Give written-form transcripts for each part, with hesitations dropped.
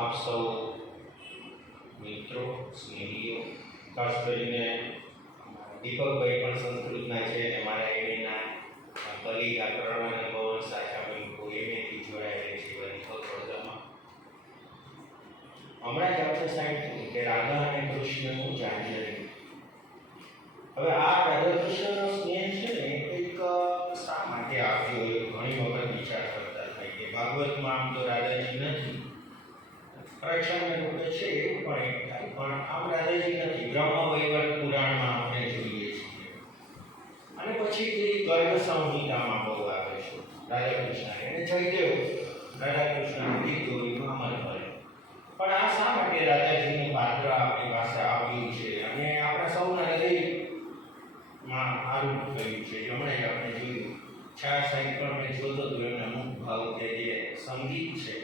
આપ સૌ મિત્રો સ્નેહીઓ, ખાસ કરીને દીપકભાઈ પણ સંસ્કૃતના છે અને મારા એમએના કલીગ આકરણ અને ભવન સાચા બેંકો એમએથી જોડાયેલી છે દીપક વડોદરામાં. હમણાં જ આપણે સાંભળ્યું કે રાધા અને કૃષ્ણનું જાણ્યું. હવે આ રાધા કૃષ્ણનો સ્નેહ છે ને એક શા માટે આવ્યો એ ઘણી વખત વિચાર કરતા થાય કે ભાગવતમાં આમ તો રાધાજી નથી, પ્રક્ષાના રૂપે છે એવું પણ એક થાય, પણ આમ રાધાજી નથી. બ્રહ્મ વૈવર્ત પુરાણમાં આપણે જોઈએ છીએ અને પછી તે ગર્ગ સંહિતામાં બહુ આવે છે રાધા કૃષ્ણ એને જયદેવ રાધા કૃષ્ણનું ગીત ગૌરીમાં અમર કરે. પણ આ શા માટે રાધાજીનું પાત્ર આપણી પાસે આવ્યું છે અને આપણા સૌના હૃદયમાં આરૂઢ થયું છે? હમણાં આપણે જોયું છા સાહિત્ય પણ મેં જોતો હતો, એમના મુખ ભાવ કે જે સંગીત છે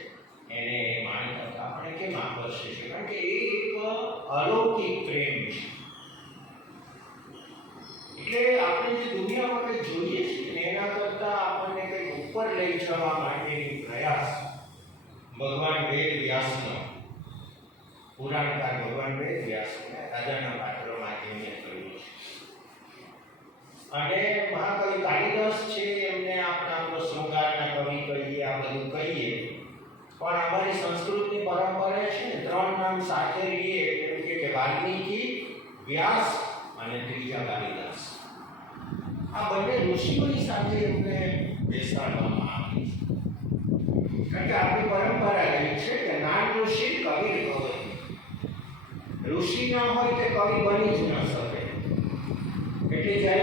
એને માન્યતા આપણે કેમ આકર્ષે છે? કારણ કે એ એક અલૌકિક પ્રેમ છે. એટલે આપણે જે દુનિયામાં કંઈ જોઈએ છીએ એના કરતાં આપણને કંઈક ઉપર લઈ જવા માટેની પ્રયાસ ભગવાન વેદ વ્યાસનો, પુરાણકાર ભગવાન વેદ વ્યાસને રાજાના પાત્ર માધ્યમે કર્યું છે. અને મહાકવિ કાલિદાસ છે એમને આપણા શૃંગારના કવિ કહીએ, આ બધું કહીએ, પણ અમારી સંસ્કૃતની પરંપરા છે ને ત્રણ નામ સાથે રહીએ એમ કે વાલ્મીકી, વ્યાસ અને ત્રીજા કાલિદાસ. આ બંને ઋષિઓની સાથે એમને બેસાડવામાં આવી છે. કારણ કે આપણી પરંપરા એવી છે કે નાન ઋષિ કવિ ભવે. ઋષિ ના હોય તે કવિ બની જ ન શકે. એટલે જ્યારે